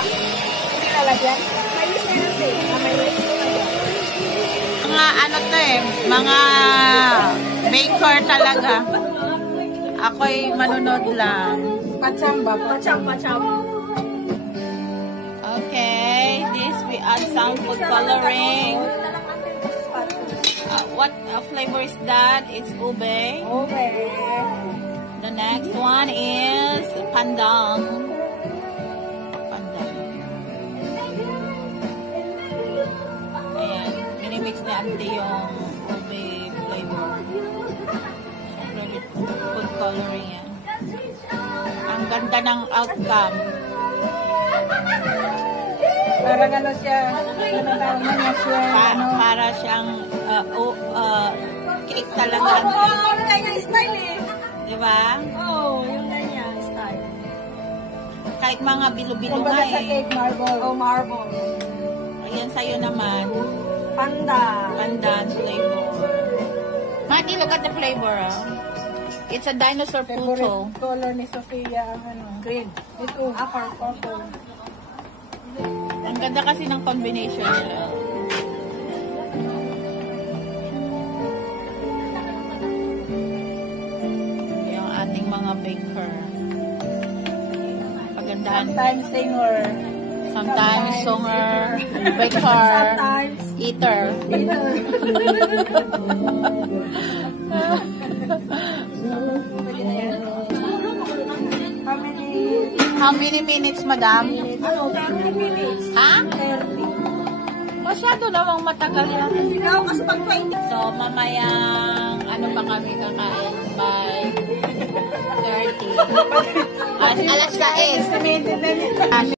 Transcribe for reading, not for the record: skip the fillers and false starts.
Hindi lalagyan. May list na natin eh. May list na natin. Mga ano to eh, mga baker talaga. Ako'y manunod lang. Pacham ba? Pacham. Okay, this we add some food coloring. What flavor is that? It's ube. Okay. The next one is pandang. Ayan, minimix ni auntie yung ube flavor. Siyempre with food coloring yan. Ang ganda ng outcome. Parang ano siya, Para siyang cake talaga. Yung kanya style eh. Diba? Oo, yung kanya style. Kahit mga bilo-bilo nga Kumbaga sa eh. cake, marble. Oh, marble. Ayan sa'yo naman. Pandan flavor. Maki, look at the flavor. It's a dinosaur puto. Favorite color ni Sofia ang ano? Green. Ito. Purple. Ang ganda kasi ng combination nila. Yung ating mga baker. Pagandahan. Sometimes singer. Sometimes songer. Baker. Sometimes Eater. How many minutes, madam? Ano, 30 minutes. Ha? 30. Masyado namang matagal yan. Ikaw, kasi pag 20. So, mamayang ano pa kami kakain by 30. Alas 6.